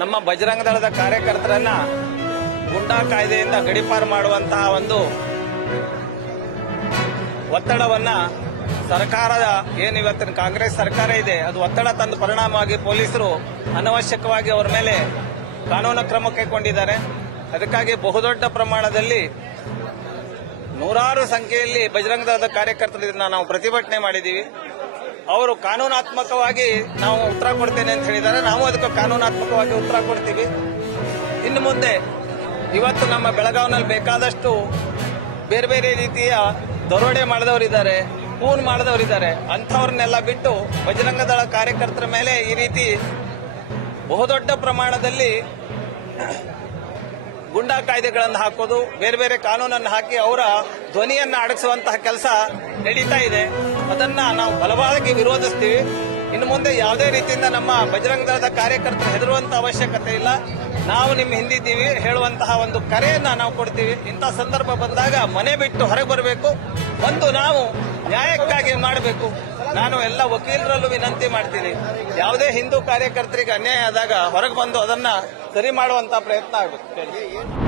ನಮ್ಮ ಬಜರಂಗ ದಳದ ಕಾರ್ಯಕರ್ತರನ್ನ ಗುಂಡಾ ಕಾಯ್ದೆಯಿಂದ ಗಡೀಪಾರು ಮಾಡುವಂತಹ ಒಂದು ಒತ್ತಡವನ್ನ ಸರ್ಕಾರದ ಏನು ಇವತ್ತಿನ ಕಾಂಗ್ರೆಸ್ ಸರ್ಕಾರ ಇದೆ ಅದು ಒತ್ತಡ ತಂದ ಪರಿಣಾಮವಾಗಿ ಪೊಲೀಸರು ಅನವಶ್ಯಕವಾಗಿ ಅವರ ಮೇಲೆ ಕಾನೂನು ಕ್ರಮ ಕೈಗೊಂಡಿದ್ದಾರೆ. ಅದಕ್ಕಾಗಿ ಬಹುದೊಡ್ಡ ಪ್ರಮಾಣದಲ್ಲಿ ನೂರಾರು ಸಂಖ್ಯೆಯಲ್ಲಿ ಬಜರಂಗ ದಳದ ಕಾರ್ಯಕರ್ತರಿಂದ ನಾವು ಪ್ರತಿಭಟನೆ ಮಾಡಿದ್ದೀವಿ. ಅವರು ಕಾನೂನಾತ್ಮಕವಾಗಿ ನಾವು ಉತ್ತರ ಕೊಡ್ತೇನೆ ಅಂತ ಹೇಳಿದ್ದಾರೆ. ನಾವು ಅದಕ್ಕೆ ಕಾನೂನಾತ್ಮಕವಾಗಿ ಉತ್ತರ ಕೊಡ್ತೀವಿ. ಇನ್ನು ಮುಂದೆ ಇವತ್ತು ನಮ್ಮ ಬೆಳಗಾವಿನಲ್ಲಿ ಬೇಕಾದಷ್ಟು ಬೇರೆ ಬೇರೆ ರೀತಿಯ ದರೋಡೆ ಮಾಡಿದವರಿದ್ದಾರೆ, ಕೂನ್ ಮಾಡಿದವರಿದ್ದಾರೆ. ಅಂಥವ್ರನ್ನೆಲ್ಲ ಬಿಟ್ಟು ಬಜರಂಗ ದಳ ಕಾರ್ಯಕರ್ತರ ಮೇಲೆ ಈ ರೀತಿ ಬಹುದೊಡ್ಡ ಪ್ರಮಾಣದಲ್ಲಿ ಗುಂಡಾ ಕಾಯ್ದೆಗಳನ್ನು ಹಾಕೋದು, ಬೇರೆ ಬೇರೆ ಕಾನೂನನ್ನು ಹಾಕಿ ಅವರ ಧ್ವನಿಯನ್ನು ಅಡಗಿಸುವಂತಹ ಕೆಲಸ ನಡೀತಾ ಇದೆ. ಅದನ್ನ ನಾವು ಬಲವಾಗಿ ವಿರೋಧಿಸ್ತೀವಿ. ಇನ್ನು ಮುಂದೆ ಯಾವುದೇ ರೀತಿಯಿಂದ ನಮ್ಮ ಬಜರಂಗ ದಳದ ಕಾರ್ಯಕರ್ತರು ಹೆದರುವಂತ ಅವಶ್ಯಕತೆ ಇಲ್ಲ. ನಾವು ನಿಮ್ಮ ಹಿಂದಿದ್ದೀವಿ ಹೇಳುವಂತಹ ಒಂದು ಕರೆಯನ್ನ ನಾವು ಕೊಡ್ತೀವಿ. ಇಂಥ ಸಂದರ್ಭ ಬಂದಾಗ ಮನೆ ಬಿಟ್ಟು ಹೊರಗೆ ಬರಬೇಕು. ಒಂದು ನಾವು ನ್ಯಾಯಕ್ಕಾಗಿ ಮಾಡಬೇಕು. ನಾನು ಎಲ್ಲ ವಕೀಲರಲ್ಲೂ ವಿನಂತಿ ಮಾಡ್ತೀನಿ, ಯಾವುದೇ ಹಿಂದೂ ಕಾರ್ಯಕರ್ತರಿಗೆ ಅನ್ಯಾಯ ಆದಾಗ ಹೊರಗೆ ಬಂದು ಅದನ್ನ ಸರಿ ಮಾಡುವಂತ ಪ್ರಯತ್ನ ಆಗಬೇಕು.